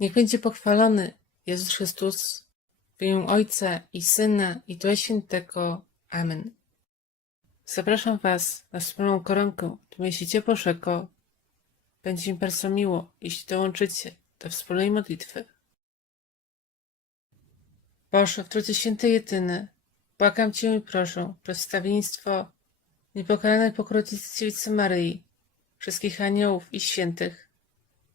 Niech będzie pochwalony Jezus Chrystus w imię Ojca i Syna i Ducha Świętego. Amen. Zapraszam Was na wspólną koronkę do miesięcia Bożego. Będzie mi bardzo miło, jeśli dołączycie do wspólnej modlitwy. Boże, w Trójcy Świętej Jedyny, błagam Cię i proszę, przedstawieństwo niepokalanej pokrowicy Dziewicy Maryi, wszystkich aniołów i świętych,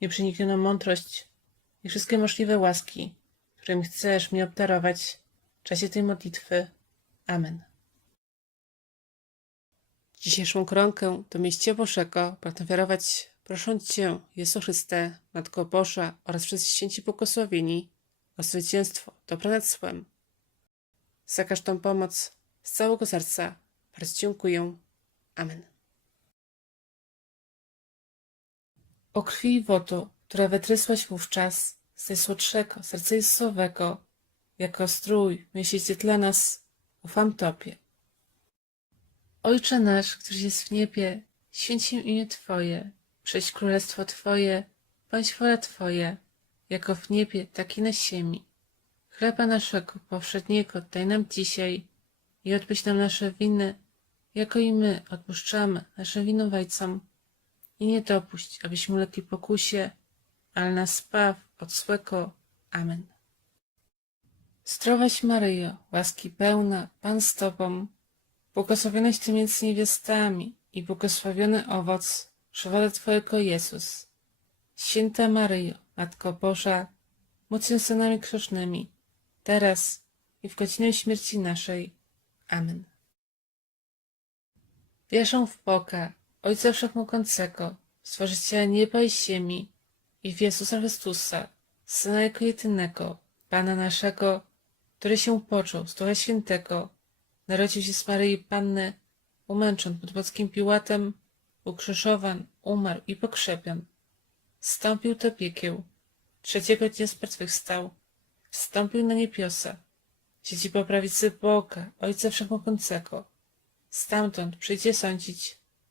nieprzeniknioną mądrość i wszystkie możliwe łaski, którymi chcesz mnie obdarować w czasie tej modlitwy. Amen. Dzisiejszą koronkę do mieścia Bożego pragnę ofiarować prosząc Cię, Jezu Chryste, Matko Boża oraz wszyscy święci błogosławieni o zwycięstwo dobra nad złem. Za każdą pomoc z całego serca bardzo dziękuję. Amen. O krwi i wodo, która wytrysłaś wówczas z najsłodszego serca Jezusowego, jako strój miesięcy dla nas, ufam Tobie. Ojcze nasz, któryś jest w niebie, święć się imię Twoje, przyjdź królestwo Twoje, bądź wola Twoja, jako w niebie, tak i na ziemi. Chleba naszego powszedniego daj nam dzisiaj i odpuść nam nasze winy, jako i my odpuszczamy naszym winowajcom. I nie dopuść, abyśmy ulegli pokusie, ale nas spaw od złego. Amen. Zdrowaś Maryjo, łaski pełna, Pan z Tobą, błogosławionaś Ty między niewiastami i błogosławiony owoc żywota Twojego Jezus. Święta Maryjo, Matko Boża, módl się za nami grzesznymi, teraz i w godzinę śmierci naszej. Amen. Wierzę w Boga, Ojca Wszechmogącego, Stworzyciela nieba i ziemi i w Jezusa Chrystusa, Syna Jego jedynego, Pana naszego, który się począł z Ducha Świętego, narodził się z Maryi Panny, umęczon pod Płockim Piłatem, ukrzyżowan, umarł i pokrzepion. Wstąpił do piekieł, trzeciego dnia zmartwychwstał, wstąpił na niebiosa, siedzi po prawicy Boga, Ojca Wszechmogącego. Stamtąd przyjdzie sądzić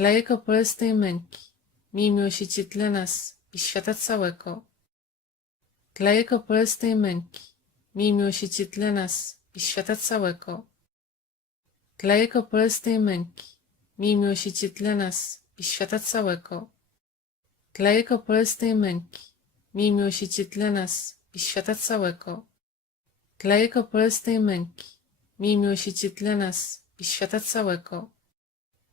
Dla Jego bolesnej męki, miej miłosierdzie dla nas i świata całego. Dla Jego bolesnej męki, miej miłosierdzie dla nas i świata całego. Dla Jego bolesnej męki, miej miłosierdzie dla nas i świata całego. Dla Jego bolesnej męki, miej miłosierdzie dla nas i świata całego. Dla Jego bolesnej męki, miej miłosierdzie dla nas i świata całego.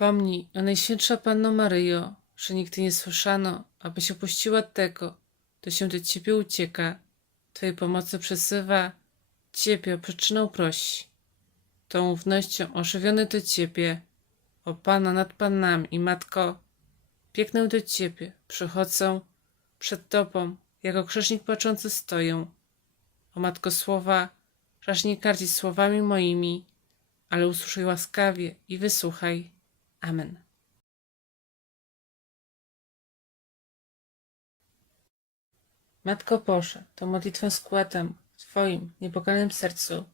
Pomnij, o Najświętsza Panno Maryjo, że nigdy nie słyszano, abyś opuściła tego, kto się do Ciebie ucieka, Twojej pomocy przesywa Ciebie o przyczynę prosi. Tą ufnością ożywiony do Ciebie, o Pana nad Panami i Matko, biegnę do Ciebie, przychodzę przed Tobą, jako krzyżnik płaczący stoję. O Matko słowa, raż nie kardzić słowami moimi, ale usłyszaj łaskawie i wysłuchaj. Amen. Matko Boże, tą modlitwę składam w Twoim niepokalanym sercu,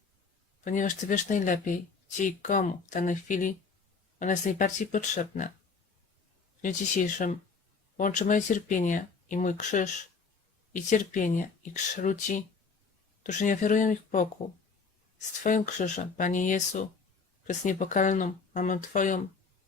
ponieważ Ty wiesz najlepiej, gdzie i komu w danej chwili ona jest najbardziej potrzebna. W dniu dzisiejszym łączy moje cierpienie i mój krzyż, i cierpienie, i krzyż ludzi, którzy nie ofiarują ich Bogu, z Twoim krzyżem, Panie Jezu, przez niepokalną mamę Twoją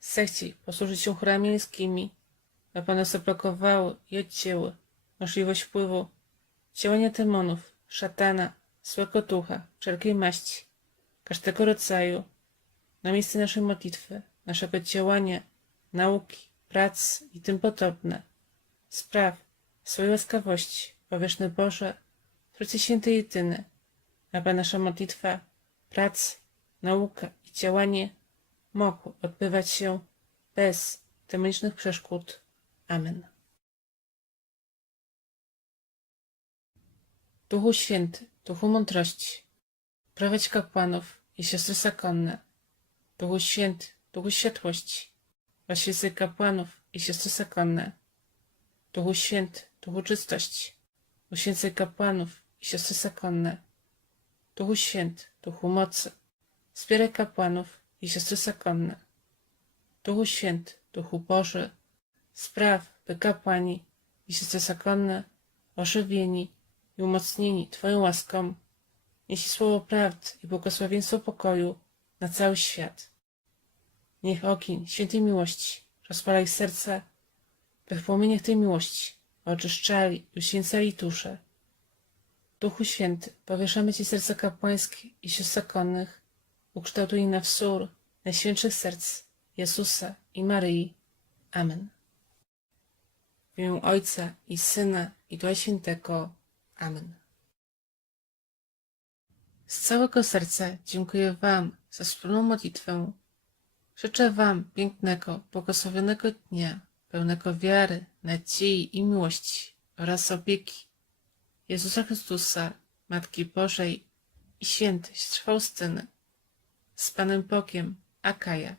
Zechciej posłużyć się chórami anielskimi, aby one zablokowały i odcięły możliwość wpływu działania demonów, szatana, złego ducha, wszelkiej maści, każdego rodzaju, na miejsce naszej modlitwy, naszego działania, nauki, prac i tym podobne. Spraw swojej łaskawości, powieszny Boże, Trójcy Święty Jedyny, aby nasza modlitwa, praca, nauka i działanie mogły odbywać się bez demonicznych przeszkód. Amen. Duchu Święty, Duchu Mądrości, prowadź kapłanów i siostry zakonne. Duchu Święty, Duchu Światłości, oświecaj kapłanów i siostry zakonne. Duchu Święty, Duchu Czystości, uświęcaj kapłanów i siostry zakonne. Duchu Święty, Duchu Mocy, wspieraj kapłanów i siostry zakonne. Duchu Święty, Duchu Boży, spraw, by kapłani i siostry zakonne, ożywieni i umocnieni Twoją łaską, nieśli słowo prawdy i błogosławieństwo pokoju na cały świat. Niech ogień świętej miłości rozpala ich serca, by w płomieniach tej miłości oczyszczali i uświęcali dusze. Duchu Święty, powieszamy Ci serca kapłańskie i sióstr zakonnych, ukształtuj je na wzór najświętszych serc Jezusa i Maryi. Amen. W imię Ojca i Syna i Ducha Świętego. Amen. Z całego serca dziękuję Wam za wspólną modlitwę. Życzę Wam pięknego, błogosławionego dnia, pełnego wiary, nadziei i miłości oraz opieki Jezusa Chrystusa, Matki Bożej i świętej Faustyny. Z Panem Bogiem, Akaja.